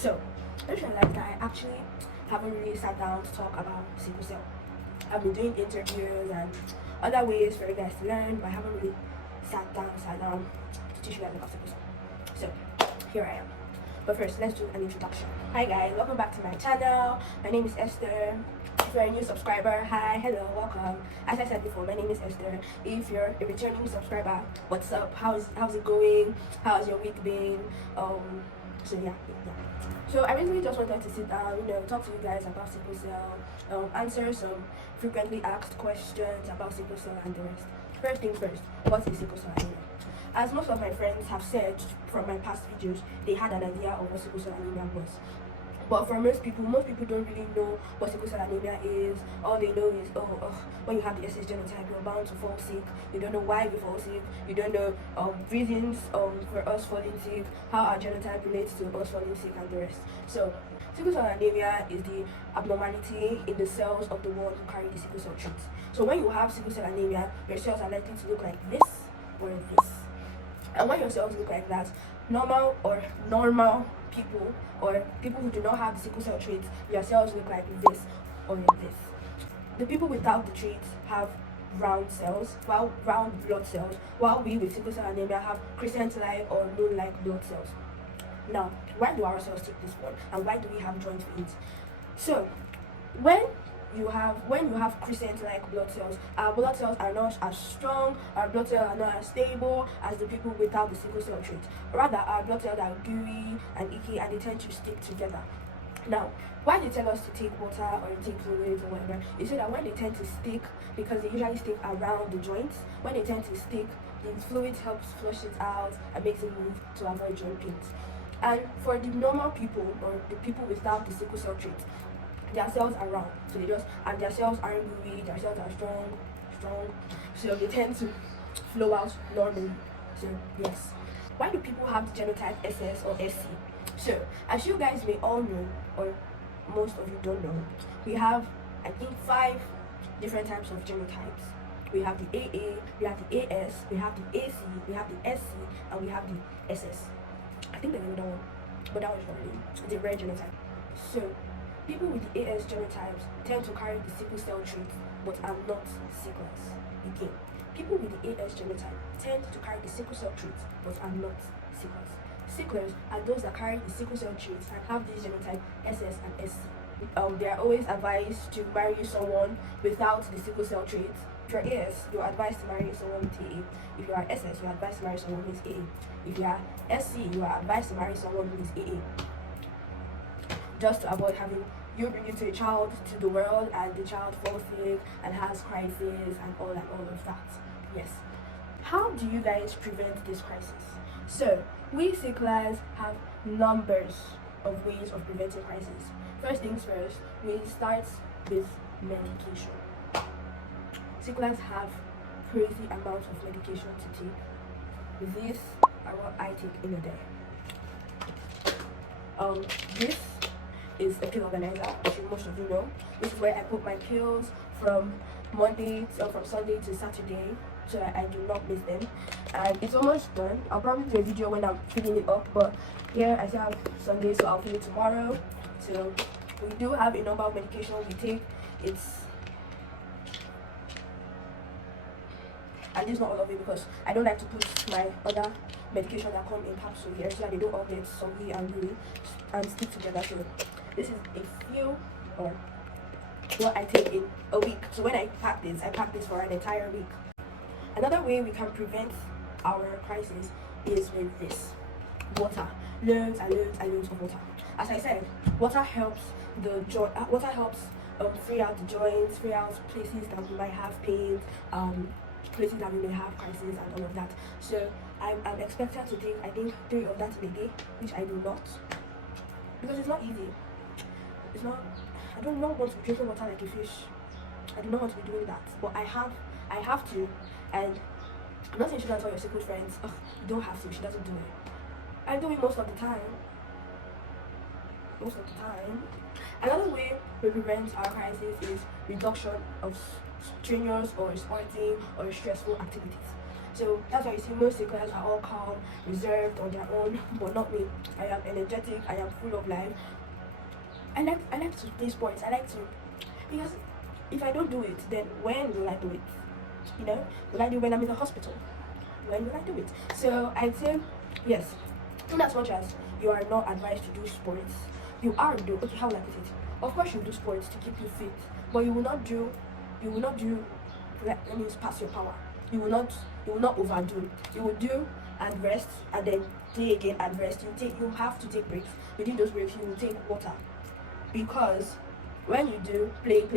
So I just realized that I actually haven't really sat down to talk about sickle cell. I've been doing interviews and other ways for you guys to learn, but I haven't really sat down to teach you guys about sickle cell. So here I am. But first, let's do an introduction. Hi guys, welcome back to my channel. My name is Esther. If you're a new subscriber, hi, hello, welcome. As I said before, my name is Esther. If you're a returning subscriber, what's up? How's it going? How's your week been? So yeah. So I really just wanted to sit down, talk to you guys about sickle cell, answer some frequently asked questions about sickle cell and the rest. First things first, what is sickle cell anemia? As most of my friends have said from my past videos, they had an idea of what sickle cell anemia was. But for most people don't really know what sickle cell anemia is. All they know is, when you have the SS genotype, you're bound to fall sick. You don't know why we fall sick. You don't know reasons for us falling sick, how our genotype relates to us falling sick, and the rest. So, sickle cell anemia is the abnormality in the cells of the one who carry the sickle cell trait. So when you have sickle cell anemia, your cells are likely to look like this or this. And when your cells look like that, normal people or people who do not have the sickle cell trait, their cells look like this or this. The people without the trait have round blood cells, while we with sickle cell anemia have crescent-like or moon-like blood cells. Now, why do our cells take this form, and why do we have joint veins? So, when you have crescent-like blood cells, our blood cells are not as strong, our blood cells are not as stable as the people without the sickle cell trait. Rather, our blood cells are gooey and icky, and they tend to stick together. Now, why they tell us to take water or take fluids or whatever, is so that when they tend to stick, because they usually stick around the joints, when they tend to stick, the fluid helps flush it out and makes it move to avoid joint pains. And for the normal people, or the people without the sickle cell trait, their cells are round, so and their cells aren't gooey, their cells are strong, so they tend to flow out normally. So yes. Why do people have the genotype SS or SC? So as you guys may all know, or most of you don't know, we have, I think, 5 different types of genotypes. We have the AA, we have the AS, we have the AC, we have the SC, and we have the SS. I think there's another one, but that was the rare genotype. So people with the AS genotypes tend to carry the sickle cell trait, but are not sicklers. Again, people with the AS genotype tend to carry the sickle cell trait, but are not sicklers. Sicklers are those that carry the sickle cell traits and have this genotype SS and SC. They are always advised to marry someone without the sickle cell trait. If you're AS, you're advised to marry someone with AA. If you are SS, you're advised to marry someone who is AA. If you are SC, you are advised to marry someone who is AA. Just to avoid having you bring into a child to the world and the child falls sick and has crisis and all of that. Yes. How do you guys prevent this crisis? So we sicklers have numbers of ways of preventing crisis. First things first, we start with medication. Sicklers have crazy amounts of medication to take. These are what I take in a day. This is a pill organizer, which most of you know. This is where I put my pills from Sunday to Saturday, so that I do not miss them. And it's almost done. I'll probably do a video when I'm filling it up, but here I still have Sunday, so I'll fill it tomorrow. So we do have a number of medication we take. And this is not all of it, because I don't like to put my other medication that come in capsule here, so that they don't all get soggy and gooey and stick together. So this is a few, or what I take in a week. So when I pack this for an entire week. Another way we can prevent our crisis is with this: water. Loads and loads of water. As I said, water helps free out the joints, free out places that we might have pain, places that we may have crisis and all of that. So I'm expected to take, I think, 3 of that in a day, which I do not, because it's not easy. I don't want to be drinking water like a fish. I do not want to be doing that, but I have to. And I'm not saying you shouldn't tell your sickle friends, you don't have to, she doesn't do it. I do it most of the time. Another way we prevent our crisis is reduction of strenuous or sporting or stressful activities. So that's why you see most sicklers are all calm, reserved on their own, but not me. I am energetic, I am full of life. I like to play sports. I like to, because if I don't do it, then when will I do it? You know, will I do it when I'm in the hospital? When will I do it? So I'd say yes. In as much as you are not advised to do sports, you are do okay. How will I put it? Of course, you do sports to keep you fit, but you will not do that means pass your power. You will not overdo. You will do and rest, and then play again and rest. You have to take breaks. Within those breaks, you will take water, because when you do play and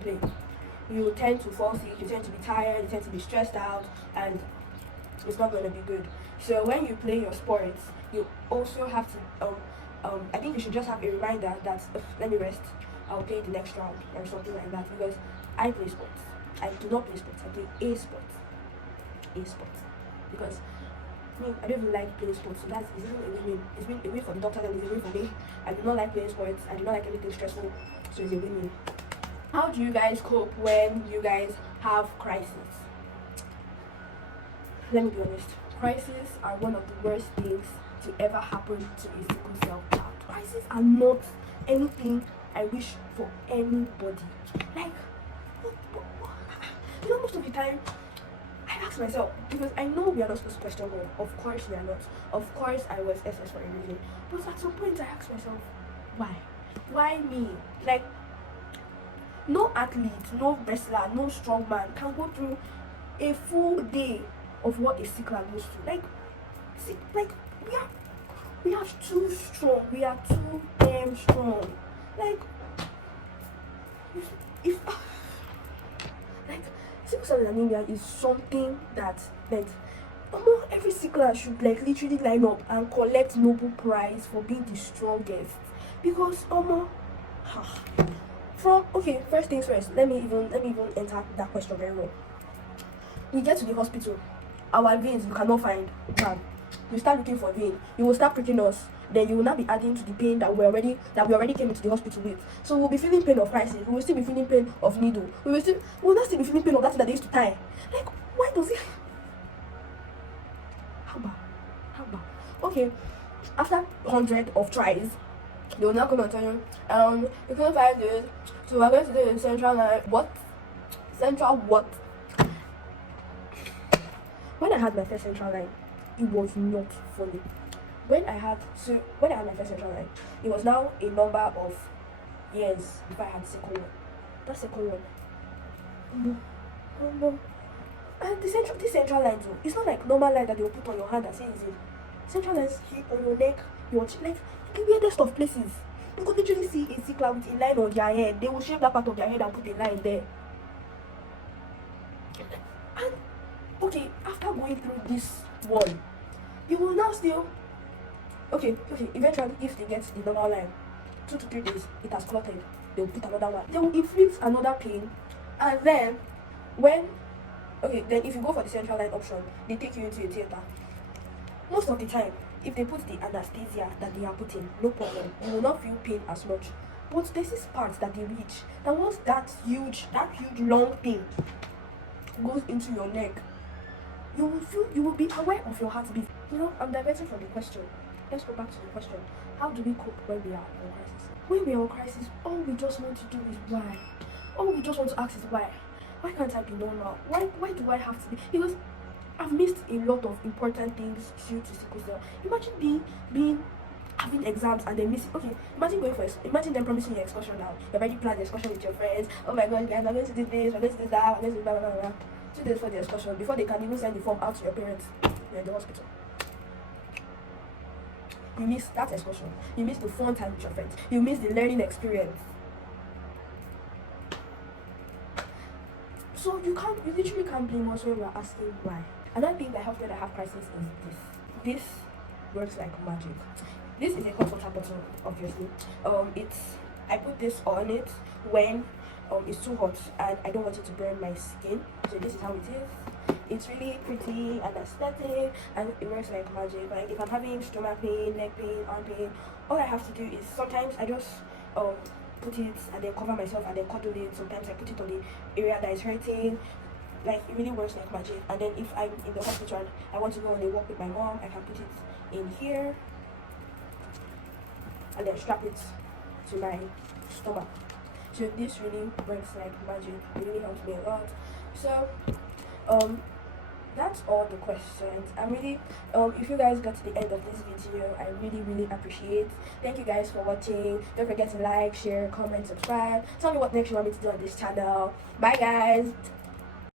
play, you tend to fall sick, you tend to be tired, you tend to be stressed out, and it's not going to be good. So when you play your sports, you also have to I think you should just have a reminder that let me rest, I'll play the next round or something like that, because I play sports. I do not play sports, I play a sport. Because me, I don't even like playing sports, so that's it's even a win. It's been a win for the doctor and it's a win for me. I do not like playing sports, I do not like anything stressful, so it's a win-win. How do you guys cope when you guys have crises? Let me be honest. Crises are one of the worst things to ever happen to a sickle cell child. Crises are not anything I wish for anybody. Like, you know, most of the time, I ask myself, because I know we are not supposed to question God. Of course we are not. Of course I was SS for a reason. But at some point I ask myself, why? Why me? Like, no athlete, no wrestler, no strong man can go through a full day of what a sickler goes through. Like we are too strong. We are too damn strong. Like if like sickle cell anemia is something that like every sickler should like literally line up and collect Nobel Prize for being the strongest, because first things first, let me even enter that question very well. We get to the hospital, our veins you cannot find. Bam. You start looking for vein, you will start pricking us, then you will not be adding to the pain that we already came into the hospital with. So we'll be feeling pain of crisis, we will still be feeling pain of needle, we will not still be feeling pain of that thing that they used to tie. Like, why does it? How about okay, after 100 of tries, they will now come and tell you, you couldn't find this, so we're going to do it in central line. What? Central what? When I had my first central line, it was not funny. When I had my first central line, it was now a number of years before I had the second one. That second one. And this central line too, it's not like normal line that they will put on your hand and say is it. Central lines hit on your neck, your chin, like the weirdest of places. You could literally see a sickler with a line on their head. They will shave that part of their head and put a line there. And okay, after going through this one, you will now still eventually, if they get the normal line, 2 to 3 days, it has clotted, they will put another one, they will inflict another pain, and then then if you go for the central line option, they take you into a theater. Most of the time, if they put the anesthesia that they are putting, no problem, you will not feel pain as much. But there's this part that they reach, and once that huge long thing goes into your neck, you will be aware of your heartbeat. You know, I'm diverting from the question. Let's go back to the question. How do we cope when we are in crisis? When we are in crisis, all we just want to do is why. All we just want to ask is why. Why can't I be normal? Why do I have to be? Because I've missed a lot of important things due to sickle cell. Imagine having exams and then missing. Okay, imagine them promising you excursion now. You've already planned the excursion with your friends. Oh my god, guys, I'm going to do this, I'm going to do that, I'm going to do blah blah blah. 2 days for the excursion, before they can even send the form out to your parents, you're in the hospital. You miss that excursion. You miss the fun time with your friends. You miss the learning experience. So you literally can't blame us when we're asking why. Another thing that helps when I have crisis is this. This works like magic. This is a comforter bottle, obviously. I put this on it when it's too hot and I don't want it to burn my skin. So this is how it is. It's really pretty and aesthetic, and it works like magic. Like if I'm having stomach pain, neck pain, arm pain, all I have to do is sometimes I just put it and then cover myself and then cuddle it. Sometimes I put it on the area that is hurting. like it really works like magic. And then if I'm in the hospital and I want to go on a walk with my mom, I can put it in here and then strap it to my stomach. So this really works like magic. It really helps me a lot. So that's all the questions. I'm really if you guys got to the end of this video, I really appreciate. Thank you guys for watching. Don't forget to like, share, comment, subscribe. Tell me what next you want me to do on this channel. Bye guys.